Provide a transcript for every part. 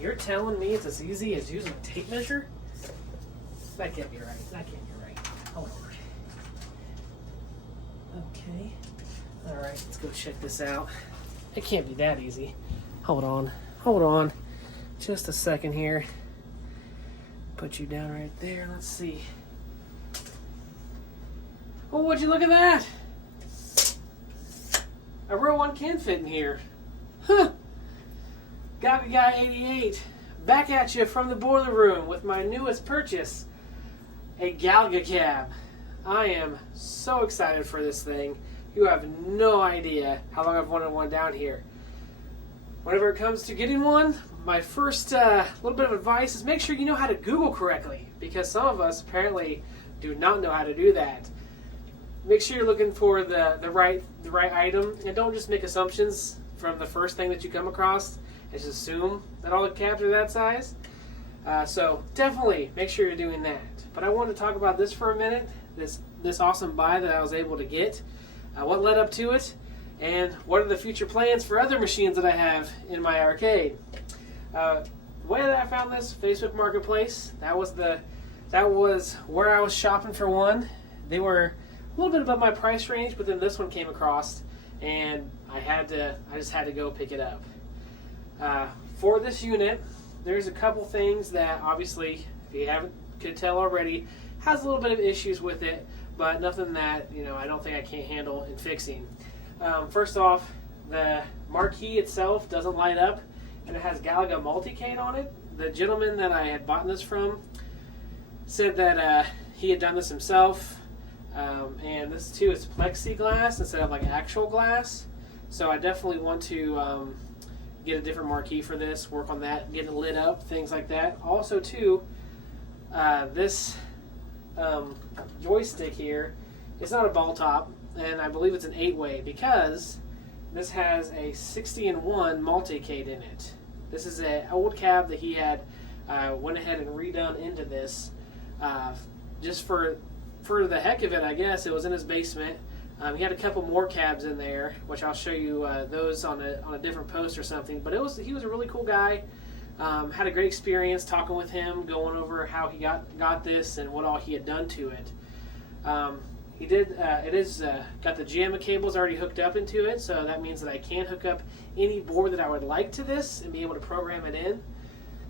You're telling me it's as easy as using a tape measure? That can't be right. That can't be right. Hold on. Okay. All right, let's go check this out. It can't be that easy. Hold on. Hold on. Just a second here. Put you down right there. Let's see. Oh, would you look at that? A real one can fit in here. Huh. Galaga Guy 88. Back at you from the boiler room with my newest purchase. A Galaga cab. I am so excited for this thing. You have no idea how long I've wanted one down here. Whenever it comes to getting one, my first little bit of advice is make sure you know how to Google correctly, because some of us apparently do not know how to do that. Make sure you're looking for the right item, and don't just make assumptions from the first thing that you come across and just assume that all the cabs are that size. So definitely make sure you're doing that. But I wanted to talk about this for a minute, this awesome buy that I was able to get, what led up to it, and what are the future plans for other machines that I have in my arcade. The way that I found this, Facebook Marketplace, that was where I was shopping for one. They were a little bit above my price range, but then this one came across, and I just had to go pick it up. For this unit, there's a couple things that obviously, if you could tell already, has a little bit of issues with it, but nothing that I don't think I can't handle in fixing. First off, the marquee itself doesn't light up, and it has Galaga Multicade on it. The gentleman that I had bought this from said that he had done this himself, and this too is plexiglass instead of like actual glass. So I definitely want to get a different marquee for this, work on that, get it lit up, things like that. Also too, this joystick here, it's not a ball top, and I believe it's an 8-way because this has a 60-in-1 multicade in it. This is an old cab that he had went ahead and redone into this just for the heck of it, I guess. It was in his basement. He had a couple more cabs in there, which I'll show you those on a different post or something. But he was a really cool guy. Had a great experience talking with him, going over how he got this and what all he had done to it. It is got the JAMA cables already hooked up into it, so that means that I can hook up any board that I would like to this and be able to program it in.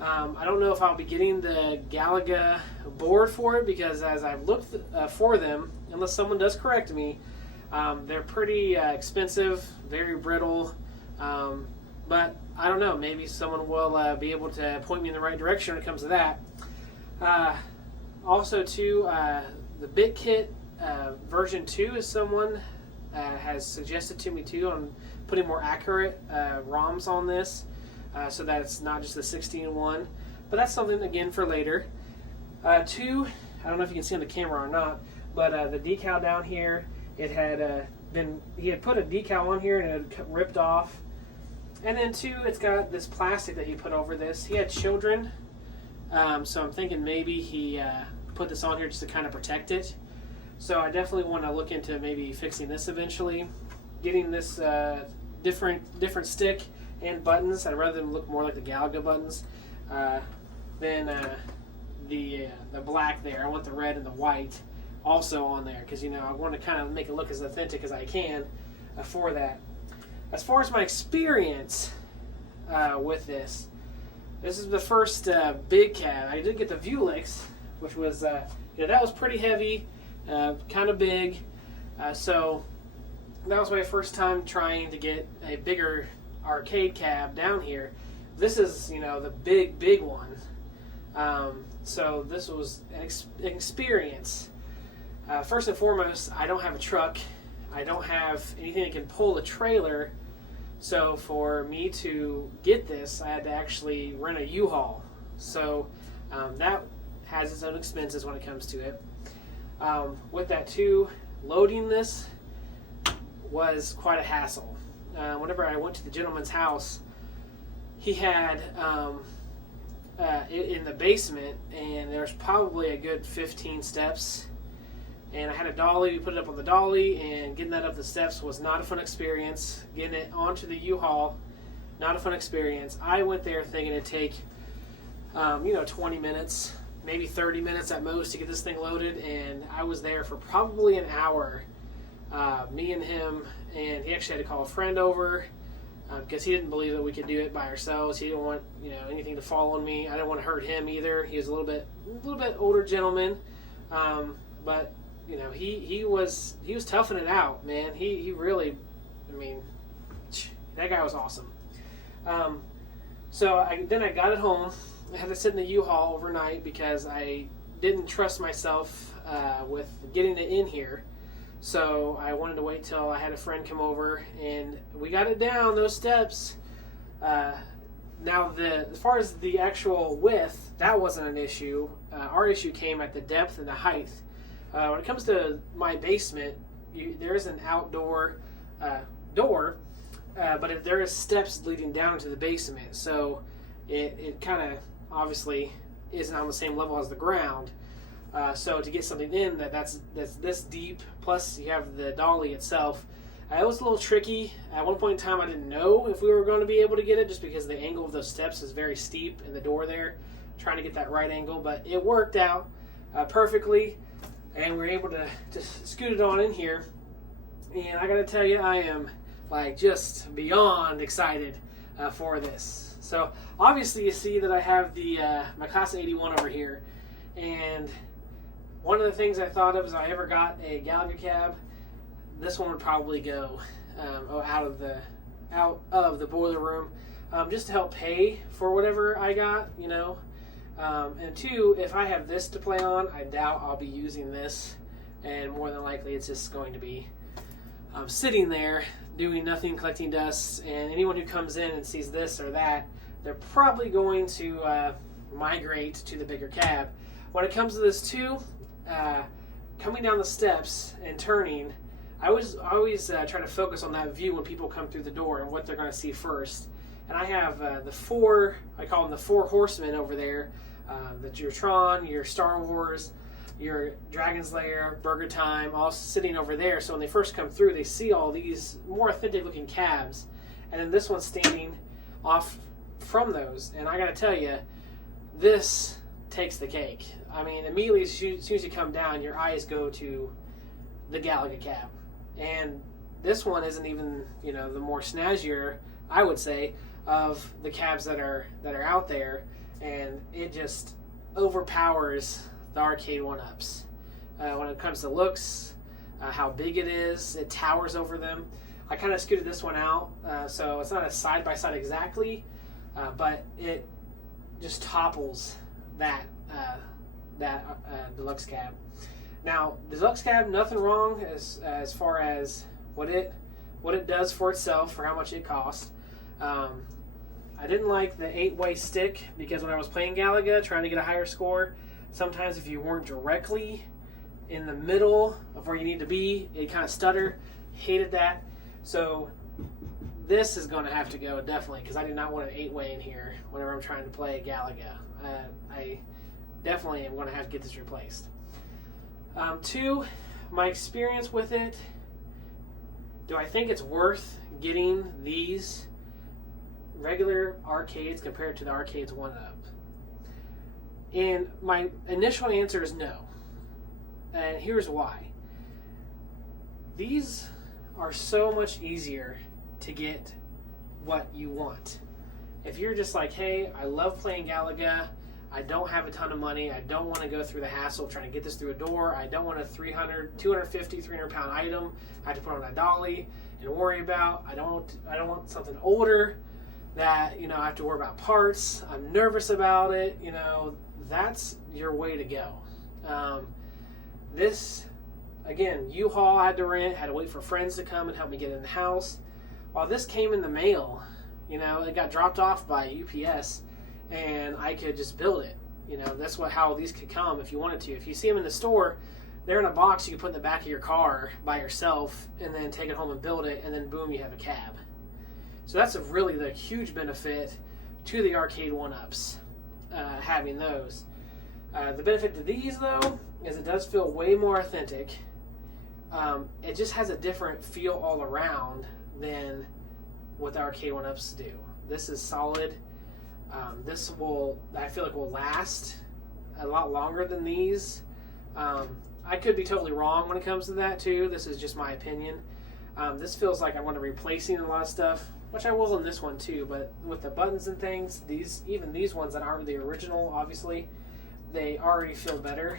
I don't know if I'll be getting the Galaga board for it, because as I've looked for them, unless someone does correct me, they're pretty expensive, very brittle, but I don't know, maybe someone will be able to point me in the right direction when it comes to that. Also too, the BitKit version 2 is someone has suggested to me too on putting more accurate ROMs on this, so that it's not just the 16-in-1, but that's something again for later. 2, I don't know if you can see on the camera or not, but the decal down here, it had he had put a decal on here and it had ripped off. And then 2, it's got this plastic that he put over this. He had children, so I'm thinking maybe he put this on here just to kind of protect it. So I definitely want to look into maybe fixing this eventually, getting this different stick and buttons. I'd rather them look more like the Galaga buttons than the black there. I want the red and the white also on there, because I want to kind of make it look as authentic as I can for that. As far as my experience with this is the first big cab. I did get the Vulix, which was that was pretty heavy, kind of big. So that was my first time trying to get a bigger arcade cab down here. This is the big one. So this was an experience. First and foremost, I don't have a truck. I don't have anything that can pull a trailer, so for me to get this, I had to actually rent a U-Haul. So that has its own expenses when it comes to it. With that too, loading this was quite a hassle. Whenever I went to the gentleman's house, he had it in the basement, and there's probably a good 15 steps. And I had a dolly. We put it up on the dolly, and getting that up the steps was not a fun experience. Getting it onto the U-Haul Not a fun experience. I went there thinking it'd take 20 minutes, maybe 30 minutes at most to get this thing loaded, and I was there for probably an hour. Me and him, and he actually had to call a friend over because he didn't believe that we could do it by ourselves. He didn't want anything to fall on me. I didn't want to hurt him either. He was a little bit older gentleman, but he was toughing it out, man. He really, that guy was awesome. So I got it home. I had to sit in the U-Haul overnight because I didn't trust myself with getting it in here. So I wanted to wait till I had a friend come over, and we got it down those steps. Now, as far as the actual width, that wasn't an issue. Our issue came at the depth and the height. When it comes to my basement, there is an outdoor door, but there is steps leading down into the basement. So it kind of obviously isn't on the same level as the ground. So to get something in that's this deep, plus you have the dolly itself, it was a little tricky. At one point in time, I didn't know if we were going to be able to get it just because the angle of those steps is very steep in the door there, trying to get that right angle, but it worked out perfectly, and we were able to scoot it on in here. And I got to tell you, I am just beyond excited for this. So obviously you see that I have the Mikasa 81 over here, and one of the things I thought of is if I ever got a Galaga cab, this one would probably go out of the boiler room, just to help pay for whatever I got, and two, if I have this to play on, I doubt I'll be using this, and more than likely it's just going to be sitting there doing nothing, collecting dust, and anyone who comes in and sees this or that, they're probably going to migrate to the bigger cab. When it comes to this too, coming down the steps and turning, I always try to focus on that view when people come through the door and what they're going to see first. And I have I call them the four horsemen over there, your Tron, your Star Wars, your Dragon's Lair, Burger Time, all sitting over there. So when they first come through, they see all these more authentic looking cabs. And then this one's standing off from those. And I got to tell you, this takes the cake. Immediately as soon as you come down, your eyes go to the Galaga cab. And this one isn't even, the more snazzier, I would say, of the cabs that are out there, and it just overpowers the arcade 1-ups. When it comes to looks, how big it is, it towers over them. I kind of scooted this one out, so it's not a side-by-side exactly, but it just topples that deluxe cab. Now, the deluxe cab, nothing wrong as far as what it does for itself, for how much it costs. I didn't like the 8-way stick because when I was playing Galaga, trying to get a higher score, sometimes if you weren't directly in the middle of where you need to be, it kind of stutter. Hated that. So this is going to have to go, definitely, because I do not want an 8-way in here whenever I'm trying to play Galaga. I definitely am going to have to get this replaced. Two, my experience with it. Do I think it's worth getting these regular arcades compared to the arcades 1-up? And my initial answer is no. And here's why. These are so much easier to get what you want. If you're just like, hey, I love playing Galaga, I don't have a ton of money, I don't want to go through the hassle of trying to get this through a door, I don't want a 250, 300 pound item I have to put on a dolly and worry about, I don't want something older that, I have to worry about parts, I'm nervous about it, that's your way to go. This, again, U-Haul I had to rent, had to wait for friends to come and help me get in the house. While this came in the mail, it got dropped off by UPS, and I could just build it. That's how these could come if you wanted to. If you see them in the store, they're in a box you can put in the back of your car by yourself, and then take it home and build it, and then boom, you have a cab. So that's really the huge benefit to the arcade 1-ups, having those. The benefit to these, though, is it does feel way more authentic. It just has a different feel all around than what the arcade 1-ups do. This is solid. This will, I feel like, will last a lot longer than these. I could be totally wrong when it comes to that too. This is just my opinion. This feels like I want to replacing a lot of stuff, which I will in this one too. But with the buttons and things, even these ones that aren't the original, obviously, they already feel better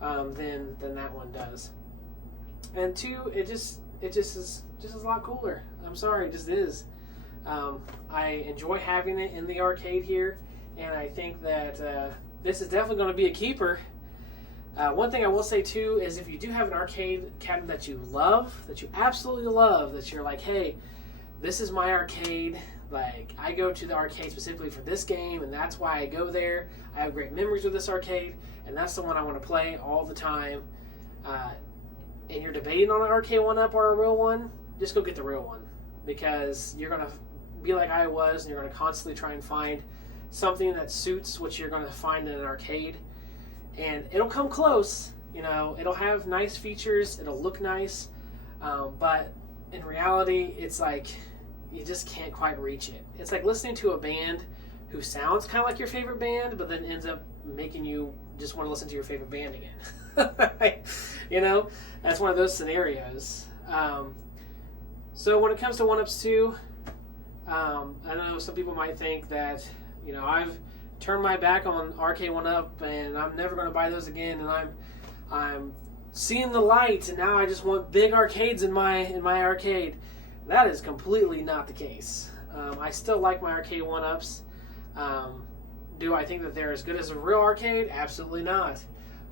than that one does. And two, it just is a lot cooler. I'm sorry, it just is. I enjoy having it in the arcade here, and I think that this is definitely going to be a keeper. One thing I will say too is if you do have an arcade cabinet that you love, that you absolutely love, that you're like, hey, this is my arcade. Like, I go to the arcade specifically for this game, and that's why I go there. I have great memories with this arcade, and that's the one I want to play all the time. And you're debating on an arcade 1-up or a real one, just go get the real one, because you're going to be like I was, and you're going to constantly try and find something that suits what you're going to find in an arcade. And it'll come close, you know, it'll have nice features, it'll look nice, but in reality, it's like you just can't quite reach it. It's like listening to a band who sounds kind of like your favorite band, but then ends up making you just want to listen to your favorite band again. You know, that's one of those scenarios. So when it comes to 1-ups too, I know some people might think that, you know, I've turned my back on arcade 1-up and I'm never going to buy those again, and I'm seeing the light, and now I just want big arcades in my arcade. That is completely not the case. I still like my arcade 1-ups. Do I think that they're as good as a real arcade? Absolutely not.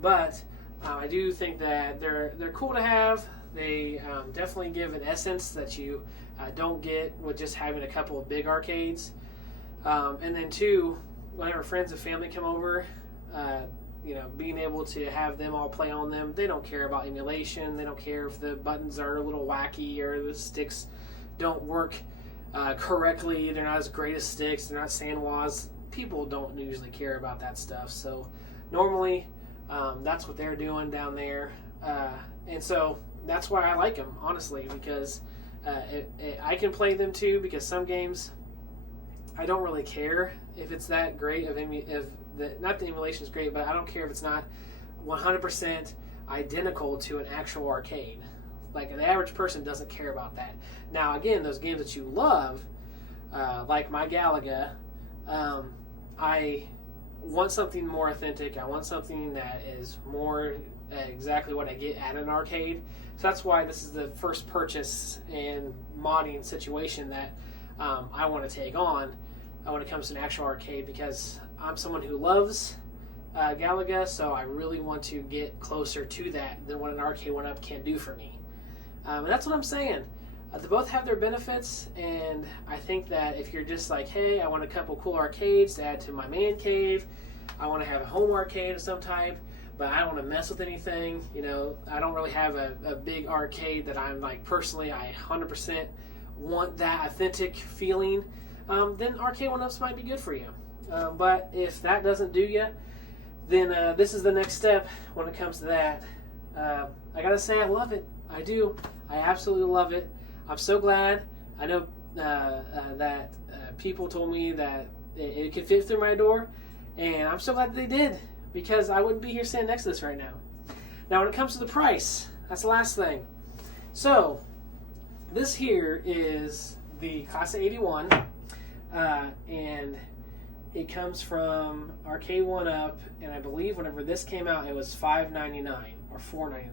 But I do think that they're cool to have. They definitely give an essence that you don't get with just having a couple of big arcades. And then two, whenever friends and family come over, you know, being able to have them all play on them, they don't care about emulation. They don't care if the buttons are a little wacky or the sticks don't work correctly. They're not as great as sticks. They're not Sanwas. People don't usually care about that stuff. So normally that's what they're doing down there. And so that's why I like them, honestly, because I can play them too, because some games I don't really care if it's that great not the emulation is great, but I don't care if it's not 100% identical to an actual arcade. Like, the average person doesn't care about that. Now, again, those games that you love, like my Galaga, I want something more authentic. I want something that is more exactly what I get at an arcade. So that's why this is the first purchase and modding situation that I want to take on when it comes to an actual arcade, because I'm someone who loves Galaga, so I really want to get closer to that than what an arcade 1-up can do for me. And that's what I'm saying. They both have their benefits, and I think that if you're just like, hey, I want a couple cool arcades to add to my man cave, I want to have a home arcade of some type, but I don't want to mess with anything, you know, I don't really have a big arcade that I'm like, personally, I 100% want that authentic feeling, then arcade 1-ups might be good for you. But if that doesn't do you, then this is the next step when it comes to that. I gotta say, I love it. I do. I absolutely love it. I'm so glad. I know that people told me that it could fit through my door, and I'm so glad that they did, because I wouldn't be here standing next to this right now. Now, when it comes to the price, that's the last thing. So, this here is the Classic 81, and it comes from Arcade 1-up, and I believe whenever this came out, it was $5.99 or $4.99.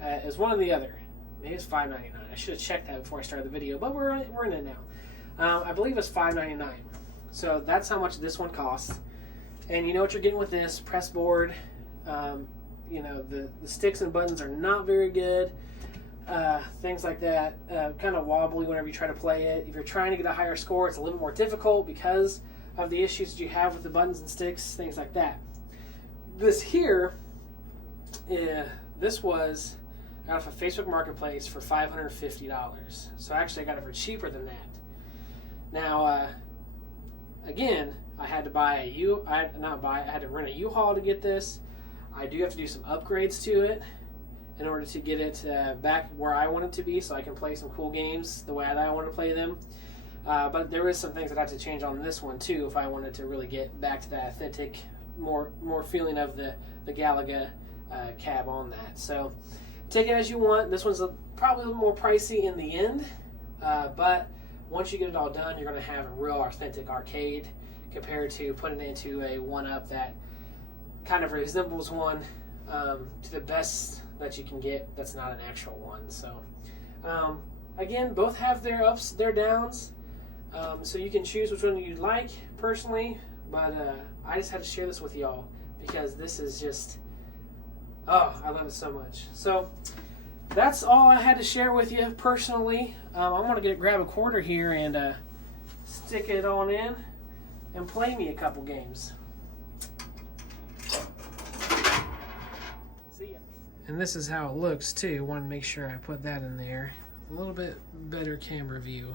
It was one or the other. Maybe it's $5.99. I should have checked that before I started the video, but we're in it now. I believe it's $5.99. So that's how much this one costs. And you know what you're getting with this press board. You know, the sticks and buttons are not very good. Things like that. Kind of wobbly whenever you try to play it. If you're trying to get a higher score, it's a little bit more difficult because of the issues that you have with the buttons and sticks, things like that. This here, this was out of a Facebook Marketplace for $550. So actually I got it for cheaper than that. Now, again, I had to buy I had to rent a U-Haul to get this. I do have to do some upgrades to it in order to get it back where I want it to be, so I can play some cool games the way that I want to play them. But there is some things that I have to change on this one too if I wanted to really get back to that authentic, more feeling of the Galaga cab on that. So take it as you want. This one's probably a little more pricey in the end, but once you get it all done, you're going to have a real authentic arcade compared to putting it into a one-up that kind of resembles one to the best that you can get that's not an actual one. So again, both have their ups, their downs, so you can choose which one you'd like personally, but I just had to share this with y'all because this is just, oh, I love it so much. So that's all I had to share with you personally. I'm going to grab a quarter here and stick it on in and play me a couple games. See ya. And this is how it looks too. Want to make sure I put that in there. A little bit better camera view.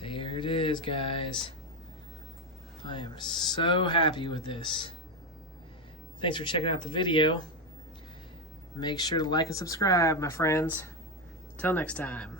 There it is, guys. I am so happy with this. Thanks for checking out the video. Make sure to like and subscribe, my friends. Till next time.